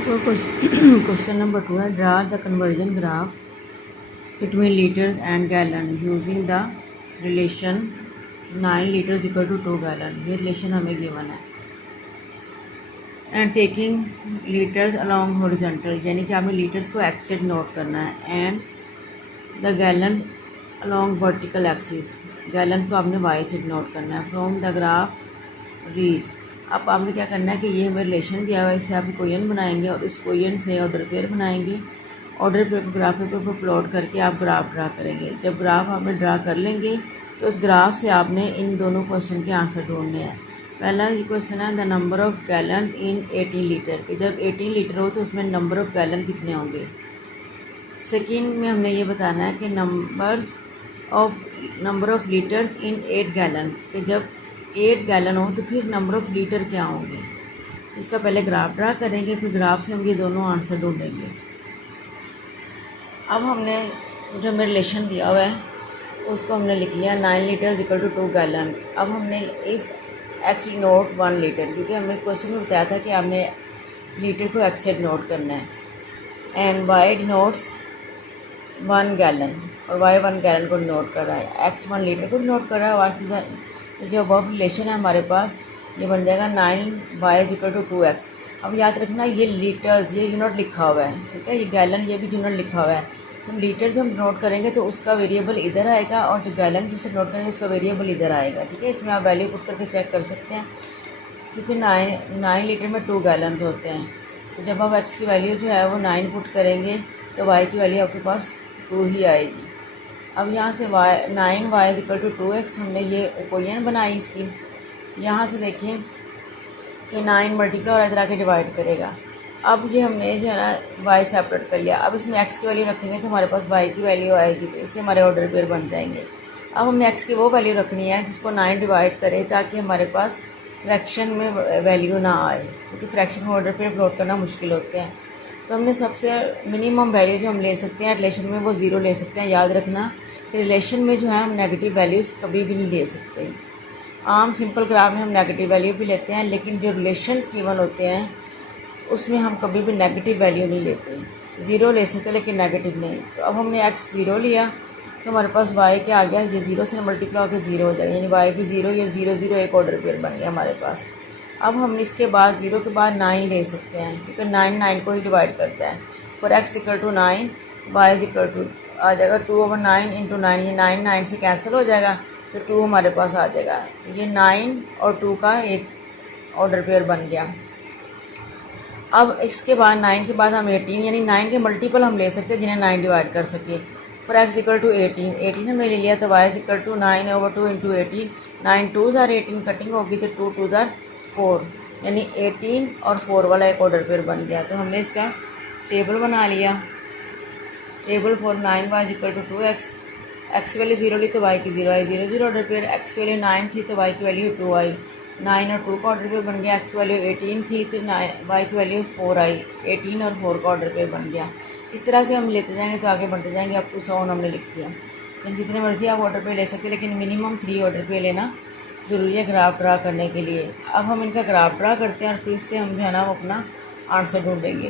Question number 2 है draw the conversion graph between litres and gallon using the relation 9 litres equal to 2 gallon. ये relation हमें given है and taking litres along horizontal, यानी कि आपने litres को x से नोट करना है and the gallon along vertical axis, gallon को आपने वाई से नोट करना है। फ्रॉम द ग्राफ रीड, अब आपने क्या करना है कि ये हमें रिलेशन दिया हुआ है, इससे आप कोयन बनाएंगे और इस कोयन से ऑर्डर पेयर बनाएंगे। ऑर्डर पेयर को ग्राफ पेपर पर प्लॉट करके आप ग्राफ ड्रा करेंगे। जब ग्राफ आपने ड्रा कर लेंगे तो उस ग्राफ से आपने इन दोनों क्वेश्चन के आंसर ढूंढने हैं। पहला ये क्वेश्चन है the number of gallon in 18 litre, कि जब 18 लीटर हो तो उसमें नंबर ऑफ़ गैलन कितने होंगे। सेकेंड में हमने ये बताना है कि number of litres in 8 gallon, कि जब 8 गैलन हो तो फिर नंबर ऑफ़ लीटर क्या होंगे। इसका पहले ग्राफ ड्रा करेंगे, फिर ग्राफ से हम ये दोनों आंसर ढूंढेंगे। अब हमने जो हमें रिलेशन दिया हुआ है उसको हमने लिख लिया 9 लीटर्स इक्वल टू 2 गैलन। अब हमने इफ़ एक्स नोट 1 लीटर, क्योंकि हमें क्वेश्चन में बताया था कि आपने लीटर को एक्स से नोट करना है, एंड वाई डिनोट्स 1 गैलन और वाई 1 गैलन को नोट कर रहा है, एक्स 1 लीटर को नोट कर रहा है। तो जो अब रिलेशन है हमारे पास ये बन जाएगा 9y इक्वल टू 2x। अब याद रखना ये लीटर्स, ये यूनिट लिखा हुआ है, ठीक है, ये गैलन ये भी यूनिट लिखा हुआ है। तो लीटर जब हम नोट करेंगे तो उसका वेरिएबल इधर आएगा और जो गैलन जिसे नोट करेंगे उसका वेरिएबल इधर आएगा, ठीक है। इसमें आप वैल्यू पुट करके चेक कर सकते हैं, क्योंकि 9 लीटर में 2 गैलन होते हैं। तो जब आप x की वैल्यू जो है वो 9 पुट करेंगे तो y की वैल्यू आपके पास 2 ही आएगी। अब यहाँ से 9y इक्वल टू 2x हमने ये इक्वेशन बनाई इसकी। यहाँ से देखिए कि 9 मल्टीप्लाई और इधर आके डिवाइड करेगा। अब ये हमने जो है ना y सेपरेट कर लिया। अब इसमें x की वैल्यू रखेंगे तो हमारे पास y की वैल्यू आएगी, तो इससे हमारे ऑर्डर पेयर बन जाएंगे। अब हमने x की वो वैल्यू रखनी है जिसको 9 डिवाइड करे, ताकि हमारे पास फ्रैक्शन में वैल्यू ना आए, क्योंकि फ्रैक्शन में ऑर्डर पेयर प्लॉट करना मुश्किल होते हैं। तो हमने सबसे मिनिमम वैल्यू जो हम ले सकते हैं रिलेशन में वो 0 ले सकते हैं। याद रखना कि रिलेशन में जो है हम नेगेटिव वैल्यूज़ कभी भी नहीं ले सकते। आम सिंपल ग्राफ में हम नेगेटिव वैल्यू भी लेते हैं, लेकिन जो रिलेशंस गिवन होते हैं उसमें हम कभी भी नेगेटिव वैल्यू नहीं लेते। 0 ले सकते लेकिन नेगेटिव नहीं। तो अब हमने x 0 लिया तो हमारे पास y क्या आ गया, ये 0 से मल्टीप्लाई होकर 0 हो जाएगा, यानी y भी 0, ये 0 0 एक ऑर्डर पेयर बन गया हमारे पास। अब हम इसके बाद 0 के बाद 9 ले सकते हैं, क्योंकि 9 को ही डिवाइड करता है। For x equal to 9 y equal to आ जाएगा 2/9 इंटू 9, ये 9 से कैंसिल हो जाएगा तो 2 हमारे पास आ जाएगा। तो ये 9 और 2 का एक ऑर्डर पेयर बन गया। अब इसके बाद 9 के बाद हम 18, यानी 9 के मल्टीपल हम ले सकते हैं जिन्हें 9 डिवाइड कर सके। फॉर x इक्वल टू 18 हमने ले लिया, तो y equal to 9/2 into 18, 9 2s are 18 cutting होगी तो 2 2s are 4, यानी 18 और 4 वाला एक ऑर्डर पेयर बन गया। तो हमने इसका टेबल बना लिया, table for 9y equal to 2x, x की वैल्यू 0 ली तो y की 0 आई, 0 0 ऑर्डर पेयर। x की वैल्यू 9 थी तो y की वैल्यू 2 आई, 9 और 2 का ऑर्डर पेयर बन गया। x की वैल्यू 18 थी तो y की वैल्यू 4 आई, 18 और 4 का ऑर्डर पेयर बन गया। इस तरह से हम लेते जाएंगे तो आगे बढ़ते जाएंगे। अप टू 100 हमने लिख दिया, यानी जितने मर्जी आप ऑर्डर पेयर ले सकते हैं, लेकिन मिनिमम 3 ऑर्डर पेयर लेना ज़रूरी है ग्राफ ड्रा करने के लिए। अब हम इनका ग्राफ ड्रा करते हैं और फिर इससे हम जो है ना वो अपना आंसर ढूंढेंगे।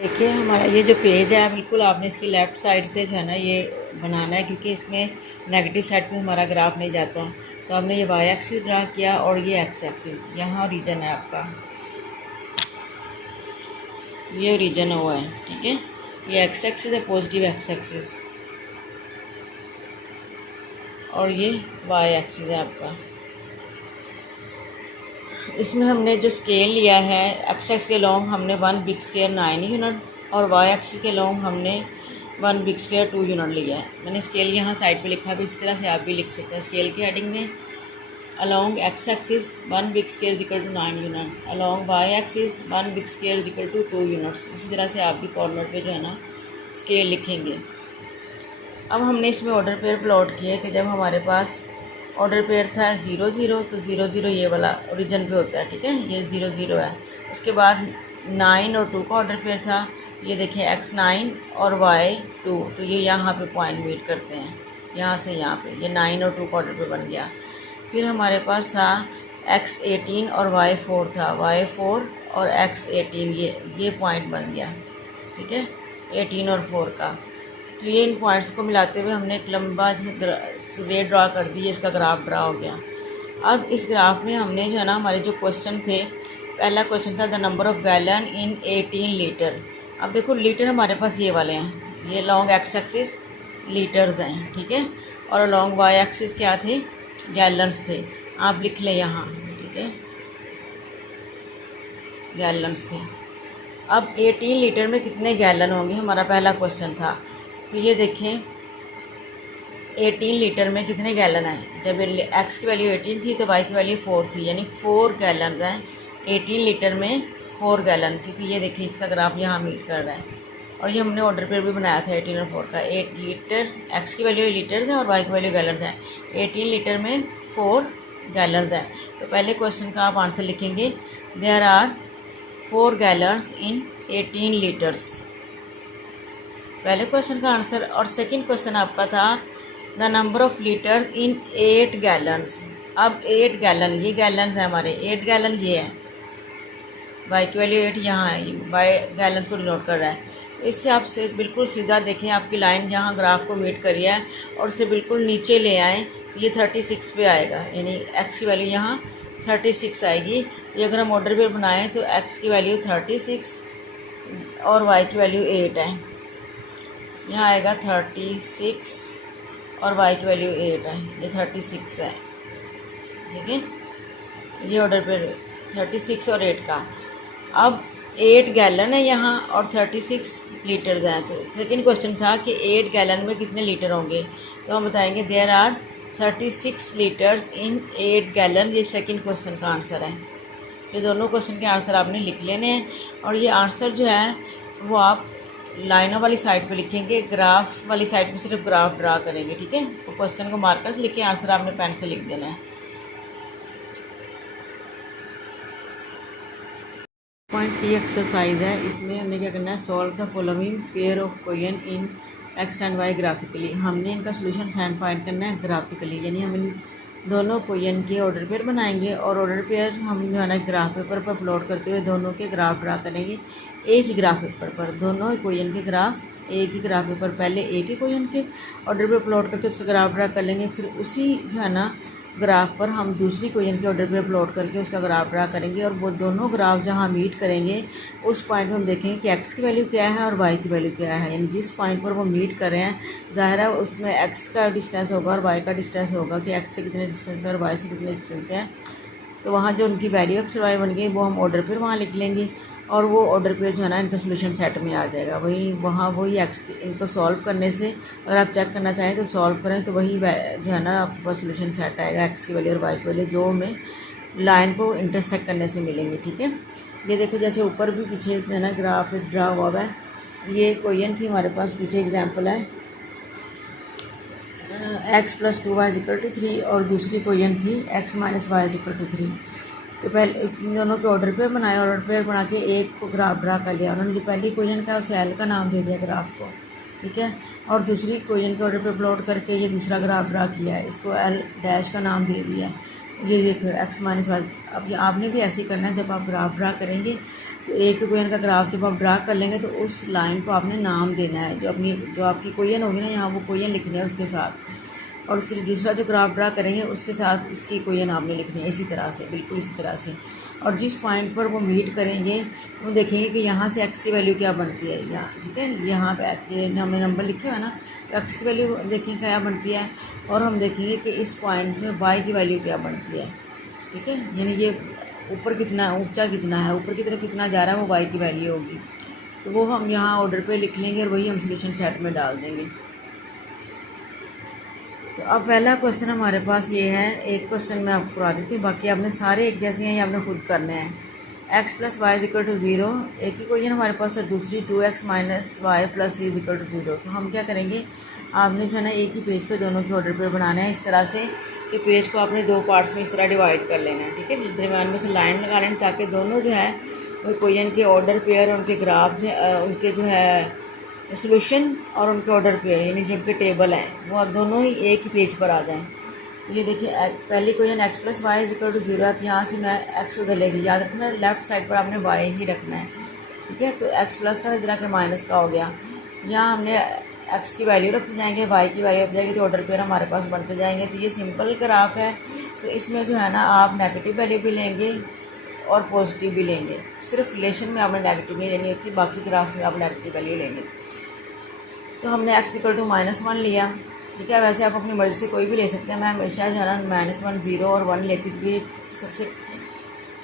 देखिए हमारा ये जो पेज है बिल्कुल आपने इसकी लेफ़्ट साइड से जो है ना ये बनाना है, क्योंकि इसमें नेगेटिव साइड पे हमारा ग्राफ नहीं जाता। तो हमने ये वाई एक्सिस ड्रा किया और ये एक्स एक्सिस, यहाँ रीजन है आपका, ये रीजन हुआ है, ठीक है। ये एक्स एक्सिस है, पॉजिटिव एक्स एक्सिस, और ये वाई एक्सिस है आपका। इसमें हमने जो स्केल लिया है एक्स एक्सिस के लॉन्ग हमने 1 बिग स्क्वायर 9 यूनिट और वाई एक्सिस के लॉन्ग हमने 1 बिग स्क्वायर 2 यूनिट लिया है। मैंने स्केल यहाँ साइड पे लिखा भी, इस तरह से आप भी लिख सकते हैं। स्केल की हेडिंग में along x axis 1 big square equal to 9 unit, along y axis 1 big square equal to 2 units. इसी तरह से आप भी कॉर्नर पे जो है ना स्केल लिखेंगे। अब हमने इसमें ऑर्डर पेयर प्लॉट किए कि जब हमारे पास ऑर्डर पेयर था 0 0 तो 0 0 ये वाला ओरिजिन पे होता है, ठीक है, ये 0 0 है। उसके बाद 9 और 2 का ऑर्डर पेयर था, ये देखिए x 9 और y 2, तो ये यहाँ पे पॉइंट मीट करते हैं, यहाँ से यहाँ पे ये 9 और 2 का ऑर्डर पेयर बन गया। फिर हमारे पास था x18 और y4 था, y4 और x18 ये पॉइंट बन गया, ठीक है, 18 और 4 का। तो ये इन पॉइंट्स को मिलाते हुए हमने एक लंबा रे ड्रा कर दी, इसका ग्राफ ड्रा हो गया। अब इस ग्राफ में हमने जो है ना, हमारे जो क्वेश्चन थे, पहला क्वेश्चन था the number of gallon in 18 litre. अब देखो लीटर हमारे पास ये वाले हैं, ये लॉन्ग एक्स एक्सिस लीटर्स हैं, ठीक है, और लॉन्ग वाई एक्सिस क्या थे, गैलन्स थे। आप लिख लें यहाँ, ठीक है, गैलन्स थे। अब 18 लीटर में कितने गैलन होंगे, हमारा पहला क्वेश्चन था। तो ये देखें 18 लीटर में कितने गैलन हैं। जब एक्स की वैल्यू 18 थी तो वाई की वैल्यू 4 थी, यानी 4 गैलन हैं 18 लीटर में, 4 गैलन। क्योंकि ये देखिए इसका ग्राफ यहाँ मीट कर रहा है, और ये हमने ऑर्डर पर भी बनाया था 18 और 4 का। 8 लीटर, एक्स की वैल्यू लीटर्स है और वाई की वैल्यू गैलन है। 18 लीटर में 4 गैलन है। तो पहले क्वेश्चन का आप आंसर लिखेंगे, there are 4 gallons in 18 litres, पहले क्वेश्चन का आंसर। और सेकंड क्वेश्चन आपका था the number of litres in 8 gallons. अब 8 गैलन, ये गैलन्स है हमारे, 8 गैलन ये है, वाई की वैल्यू 8 यहाँ है, वाई गैलन्स को डिनोट कर रहा है। तो इससे आप से बिल्कुल सीधा देखें, आपकी लाइन जहाँ ग्राफ को मीट करी है और उसे बिल्कुल नीचे ले आएँ, तो ये 36 पे आएगा, यानी एक्स की वैल्यू यहाँ 36 आएगी। ये अगर हम ऑर्डर पे बनाएं तो एक्स की वैल्यू 36 और वाई की वैल्यू 8 है, यहाँ आएगा 36 और वाई की वैल्यू 8 है, ये 36 है, ठीक है, ये ऑर्डर पे 36 और 8 का। अब 8 गैलन है यहाँ और 36 लीटर्स हैं। तो सेकंड क्वेश्चन था कि 8 गैलन में कितने लीटर होंगे, तो हम बताएंगे there are 36 litres in 8 gallon. ये सेकंड क्वेश्चन का आंसर है। ये दोनों क्वेश्चन के आंसर आपने लिख लेने हैं, और ये आंसर जो है वो आप लाइनों वाली साइड पे लिखेंगे, ग्राफ वाली साइड पे सिर्फ ग्राफ ड्रा करेंगे, ठीक है। तो क्वेश्चन को मार्कर से लिख के आंसर आपने पेन से लिख देना है। पॉइंट 3 एक्सरसाइज है, इसमें हमें क्या करना है, solve the following pair of equations in x and y graphically. हमने इनका सोल्यूशन फाइंड करना है ग्राफिकली, यानी हम इन दोनों कोएन के ऑर्डर पेयर बनाएंगे, और ऑर्डर पेयर हम जो है ना ग्राफ पेपर पर प्लॉट करते हुए दोनों के ग्राफ ड्रा करेंगे, एक ही ग्राफ पेपर पर, दोनों कोएन के ग्राफ एक ही ग्राफ पेपर, पहले एक ही कोएन के ऑर्डर पे प्लॉट करके उसका ग्राफ ड्रा कर लेंगे, फिर उसी जो है ना ग्राफ पर हम दूसरी कोएन के ऑर्डर पे प्लॉट करके उसका ग्राफ ड्रा करेंगे, और वो दोनों ग्राफ जहाँ मीट करेंगे उस पॉइंट में हम देखेंगे कि एक्स की वैल्यू क्या है और वाई की वैल्यू क्या है। यानी जिस पॉइंट पर वो मीट कर रहे हैं, ज़ाहिर है उसमें एक्स का डिस्टेंस होगा और वाई का डिस्टेंस होगा कि एक्स से कितने डिस्टेंस पे और वाई से कितने डिस्टेंस पे है। तो वहाँ जो उनकी वैल्यू एक्स और वाई बन गई वो हम ऑर्डर पर वहाँ लिख लेंगे, और वो ऑर्डर पे जो है ना इनका सोल्यूशन सेट में आ जाएगा। वही एक्स इनको सॉल्व करने से अगर आप चेक करना चाहें तो सॉल्व करें, तो वही जो है ना आपके पास सोल्यूशन सेट आएगा, एक्स की वैल्यू और वाई की वैल्यू जो हमें लाइन को इंटरसेक्ट करने से मिलेंगे, ठीक है। ये देखो जैसे ऊपर भी पीछे जो है ना ग्राफ ड्रा हुआ है, ये कोएन थी हमारे पास, पीछे एग्जाम्पल है x + 2y = 3, और दूसरी कोएन थी x - y = 3। तो पहले इस दोनों के ऑर्डर पेयर बनाए, ऑर्डर पेयर बना के एक को ग्राफ ड्रा कर लिया उन्होंने, जो पहली कोएन का उसे एल का नाम दे दिया ग्राफ को, ठीक है, और दूसरी कोएन के ऑर्डर पे प्लॉट करके ये दूसरा ग्राफ ड्रा किया है, इसको एल डैश का नाम दे दिया। ये देखो x - y। अब ये आपने भी ऐसे ही करना है, जब आप ग्राफ ड्रा करेंगे तो एक कोएन का ग्राफ जब आप ड्रा कर लेंगे तो उस लाइन को आपने नाम देना है, जो आपकी कोएन होगी ना, यहाँ वो कोएन लिखनी है उसके साथ, और उससे दूसरा जो ग्राफ ड्रा करेंगे उसके साथ उसकी कोएन आपने लिखनी है, इसी तरह से, बिल्कुल इसी तरह से। और जिस पॉइंट पर वो मीट करेंगे वो देखेंगे कि यहाँ से एक्स की वैल्यू क्या बनती है, यहाँ, ठीक है, यहाँ पे ये हमने नंबर लिखे हुआ है ना, तो एक्स की वैल्यू देखेंगे क्या बनती है, और हम देखेंगे कि इस पॉइंट में वाई की वैल्यू क्या बनती है, ठीक है। यानी ये ऊपर कितना ऊंचा कितना है, ऊपर की तरफ कितना जा रहा है, वो वाई की वैल्यू होगी। तो वो हम यहाँ ऑर्डर पे लिख लेंगे और वही हम सोल्यूशन सेट में डाल देंगे। तो अब पहला क्वेश्चन हमारे पास ये है, एक क्वेश्चन मैं आपको करा देती हूँ, बाकी आपने सारे एक जैसे हैं, ये आपने खुद करने हैं। x + y = 0, एक ही कोएन हमारे पास, और दूसरी 2x - y + 3 = 0। तो हम क्या करेंगे, आपने जो है ना एक ही पेज पे दोनों के ऑर्डर पेयर बनाना है, इस तरह से कि पेज को आपने दो पार्ट्स में इस तरह डिवाइड कर लेना है, ठीक है। दरम्यान में से लाइन लगा लेना, ताकि दोनों जो है वो कोएन के ऑर्डर पेयर, उनके ग्राफ, उनके जो है सोल्यूशन और उनके ऑर्डर पेयर, यानी जो उनके टेबल हैं, वो अब दोनों ही एक ही पेज पर आ जाएं। तो ये देखिए पहली equation x plus y is equal to 0 है, तो यहाँ से मैं एक्स उधर लेगी, याद रखना लेफ्ट साइड पर आपने वाई ही रखना है, ठीक है। तो एक्स प्लस का इधर आके माइनस का हो गया, यहाँ हमने एक्स की वैल्यू रखते जाएंगे, वाई की वैल्यू रखते जाएंगे, तो ऑर्डर पेयर हमारे पास बनते जाएंगे। तो ये सिंपल ग्राफ है, तो इसमें जो है ना आप नेगेटिव वैल्यू भी लेंगे और पॉजिटिव भी लेंगे, सिर्फ रिलेशन में आपने नेगेटिव नहीं लेनी होती, बाकी ग्राफ में आप नेगेटिव वैल्यू लेंगे। तो हमने एक्स इक्वल टू -1 लिया, ठीक है। वैसे आप अपनी मर्ज़ी से कोई भी ले सकते हैं, मैं हमेशा जो है ना -1, 0 और 1 लेती हूँ, क्योंकि सबसे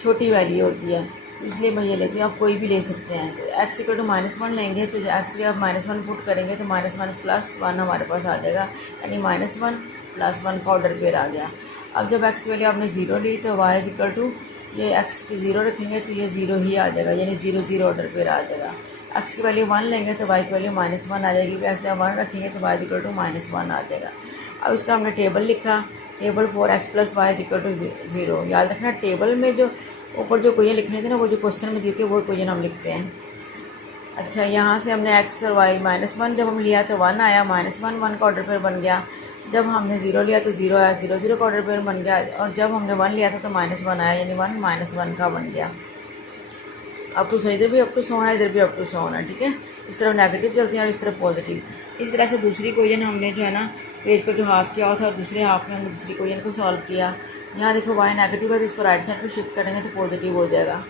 छोटी वैल्यू होती है, तो इसलिए मैं ये लेती हूँ, आप कोई भी ले सकते हैं। तो एक्स इक्वल टू -1 लेंगे, तो एक्चुअली आप -1 पुट करेंगे तो -1 हमारे पास आ जाएगा, यानी -1 + 1 का ऑर्डर पेयर आ गया। अब जब एक्स की वैल्यू आपने 0 ली, तो वाई इज इक्वल टू ये एक्स की 0 रखेंगे तो ये 0 ही आ जाएगा, यानी 0 0 ऑर्डर पेयर आ जाएगा। एक्स की वैल्यू 1 लेंगे तो वाई की वैल्यू -1 आ जाएगी, क्योंकि जब 1 रखेंगे तो वाई इज इक्वल टू -1 आ जाएगा। अब इसका हमने टेबल लिखा, table 4x + y is equal to 0। याद रखना टेबल में जो ऊपर जो क्वेश्चन लिखने थे ना, वो जो क्वेश्चन में दिए थे वो क्वेश्चन हम लिखते हैं। अच्छा, यहाँ से हमने x और y -1 जब हम लिया तो 1 आया, -1 का ऑर्डर पेयर बन गया। जब हमने 0 लिया तो 0 आया, 0 0 का ऑर्डर पेयर बन गया, और जब हमने 1 लिया था तो -1 आया, यानी 1 -1 का बन गया। अप टू इधर भी अप टू सो है, इधर भी अप टू सो है, ठीक है। इस तरफ नेगेटिव चलती है और इस तरफ पॉजिटिव। इस तरह से दूसरी क्वेश्चन हमने जो है ना पेज को जो हाफ किया हुआ था, दूसरे हाफ में हमने दूसरी क्वेश्चन को सॉल्व किया। यहाँ देखो y नेगेटिव है, तो इसको राइट साइड पे शिफ्ट करेंगे तो पॉजिटिव हो जाएगा,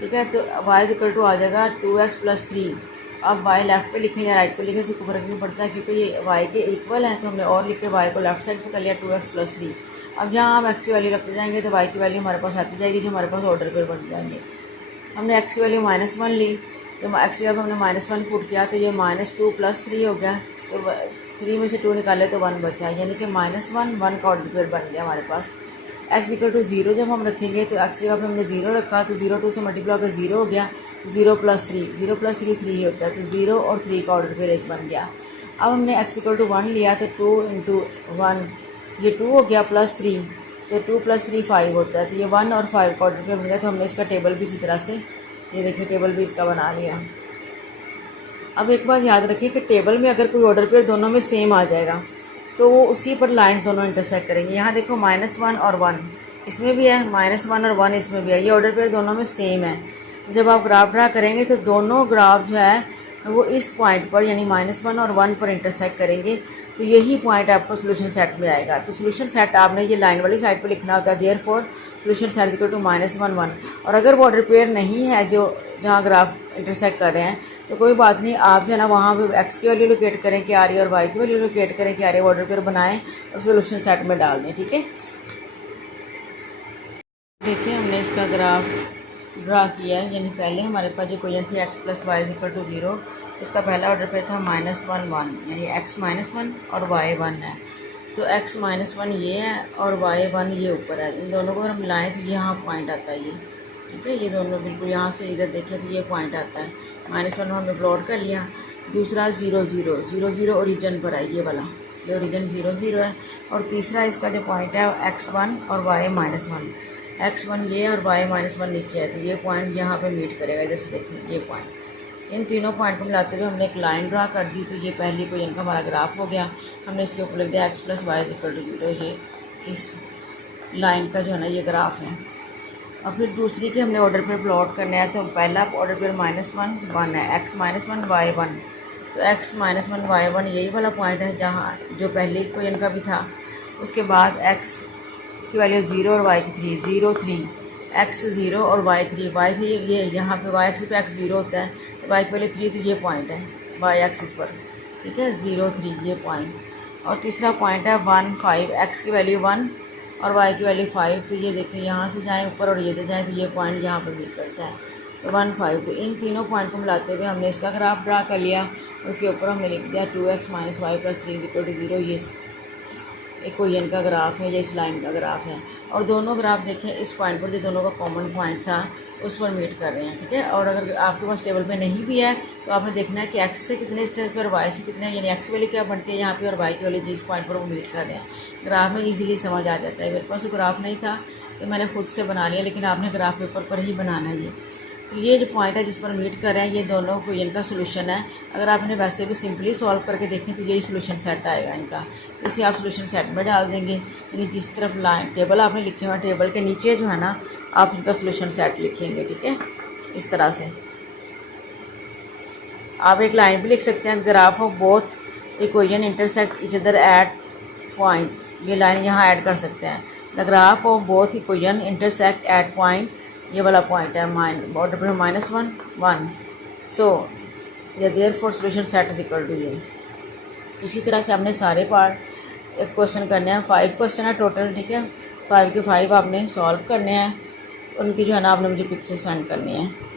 ठीक है। तो y इज इक्वल टू आ जाएगा 2x + 3। अब y लेफ्ट पे लिखे या राइट पे लिखे, इससे कोई फर्क नहीं पड़ता, क्योंकि ये y के इक्वल है, तो हमने और लिख के y को लेफ्ट साइड पे कर लिया 2x + 3। अब यहाँ हम x की वैल्यू रखते जाएंगे तो y की वैल्यू हमारे पास आती जाएगी, जो हमारे पास ऑर्डर पर बन जाएंगे। हमने x की वैल्यू -1 ली, तो x जब हमने -1 पुट किया तो ये -2 + 3 हो गया, तो 3 में से 2 निकाले तो 1 बचा, यानी कि -1 का ऑर्डर पेयर बन गया हमारे पास। x इक्वल टू 0 जब हम रखेंगे तो x जगह पे हमने 0 रखा, तो 0 2 से मल्टीप्लाई होकर 0 हो गया, 0 + 3, 0 + 3 3 होता है, तो 0 और 3 का ऑर्डर पेयर एक बन गया। अब हमने x इक्वल टू 1 लिया, तो 2 × 1 ये 2 हो गया, +3, तो 2 + 3 5 होता है, तो ये 1 और 5 का ऑर्डर पेयर बन गया। तो हमने इसका टेबल भी इसी तरह से, ये देखिए टेबल भी इसका बना लिया। अब एक बात याद रखिए कि टेबल में अगर कोई ऑर्डर पेयर दोनों में सेम आ जाएगा तो वो उसी पर लाइंस दोनों इंटरसेक्ट करेंगे। यहाँ देखो -1 और 1 इसमें भी है, -1 और 1 इसमें भी है, ये ऑर्डर पेयर दोनों में सेम है। जब आप ग्राफ ड्रा करेंगे तो दोनों ग्राफ जो है वो इस पॉइंट पर, यानी -1 और 1 पर इंटरसेक्ट करेंगे, तो यही पॉइंट आपको सोल्यूशन सेट में आएगा। तो सोल्यूशन सेट आपने ये लाइन वाली साइड पर लिखना होता है, therefore solution set equal to -1 1। और अगर वो ऑर्डर पेयर नहीं है जो जहाँ ग्राफ इंटरसेक्ट कर रहे हैं, तो कोई बात नहीं, आप जो है ना वहाँ पे एक्स की वैल्यू लोकेट करें कि आ रही है और वाई की वैल्यू लोकेट करें कि आ रही है, ऑर्डर पेयर बनाएं और सोल्यूशन सेट में डाल दें, ठीक है। देखिए हमने इसका ग्राफ ड्रा किया है, यानी पहले हमारे पास जो क्वेश्चन थी x + y is equal to 0, इसका पहला ऑर्डर पेयर था -1 1, यानी x -1 और y 1 है। तो x -1 ये है और y 1 ये ऊपर है, इन दोनों को अगर मिलाएं तो यहाँ पॉइंट आता है ये, ठीक है। ये दोनों बिल्कुल यहाँ से इधर देखें तो ये पॉइंट आता है, -1 हमने प्लॉट कर लिया। दूसरा 0 0 0 0 ओरिजिन पर है, ये वाला, ये ओरिजिन 0 0 है। और तीसरा इसका जो पॉइंट है x1 और y -1, x1 ये और y -1 नीचे है, तो ये पॉइंट यहाँ पे मीट करेगा, जैसे देखिए ये पॉइंट। इन तीनों पॉइंट को मिलाते हुए हमने एक लाइन ड्रा कर दी, तो ये पहली क्वेश्चन का हमारा ग्राफ हो गया। हमने इसके ऊपर लिख दिया x + y is equal to 0, ये इस लाइन का जो है ना ये ग्राफ है। और फिर दूसरी के हमने ऑर्डर पेयर प्लॉट करना है, तो पहला ऑर्डर पेयर -1 1 है, x -1 y 1, तो x -1 y 1 यही वाला पॉइंट है जहाँ जो पहले क्वेश्चन का भी था। उसके बाद x की वैल्यू 0 और y की 3 0 3, x 0 और y 3 ये यहाँ पे y एक्सिस पे x 0 होता है, तो y की वैल्यू 3, तो ये पॉइंट है y एक्सिस पर, ठीक है, 0 3 ये पॉइंट। और तीसरा पॉइंट है 1 5, x की वैल्यू 1 और y की वैल्यू 5, तो ये देखिए यहाँ से जाएँ ऊपर और ये तो जाएँ, तो ये पॉइंट यहाँ पर मीट करता है, तो 1 5। तो इन तीनों पॉइंट को मिलाते हुए हमने इसका ग्राफ ड्रा कर लिया। उसके ऊपर हमने लिख दिया 2x - y + 3 is equal to 0, ये एक क्वेश्चन का ग्राफ है, ये इस लाइन का ग्राफ है। और दोनों ग्राफ देखें इस पॉइंट पर जो दोनों का कॉमन पॉइंट था उस पर मीट कर रहे हैं, ठीक है। और अगर आपके पास टेबल पे नहीं भी है तो आपने देखना है कि x से कितने स्टेज पर y से कितने, यानी x वैल्यू क्या बनती है यहाँ पे और y की वैल्यू जिस पॉइंट पर वो मीट कर रहे हैं। ग्राफ में ईजिली समझ आ जाता है। मेरे पास ग्राफ नहीं था तो मैंने खुद से बना लिया, लेकिन आपने ग्राफ पेपर पर ही बनाना है ये। तो ये जो पॉइंट है जिस पर मीट कर रहे हैं ये दोनों क्वेश्चन का सोल्यूशन है। अगर आपने वैसे भी सिंपली सॉल्व करके देखें तो यही सोल्यूशन सेट आएगा इनका। इसे आप सोल्यूशन सेट में डाल देंगे, यानी जिस तरफ लाइन टेबल आपने लिखे हुए हैं टेबल के नीचे जो है ना आप इनका सोल्यूशन सेट लिखेंगे। ठीक है, इस तरह से आप एक लाइन भी लिख सकते हैं, graph of both equation intersect each other at point, ये लाइन यहाँ ऐड कर सकते हैं। The graph of both equation intersect at point, ये वाला पॉइंट है बॉर्डर पर -1 1, सो ये therefore solution set is equal to ये। इसी तरह से आपने सारे पार्ट एक क्वेश्चन करने हैं, 5 क्वेश्चन है टोटल। ठीक है, 5 के 5 आपने सॉल्व करने हैं, उनकी जो है ना आपने मुझे पिक्चर सेंड करनी है।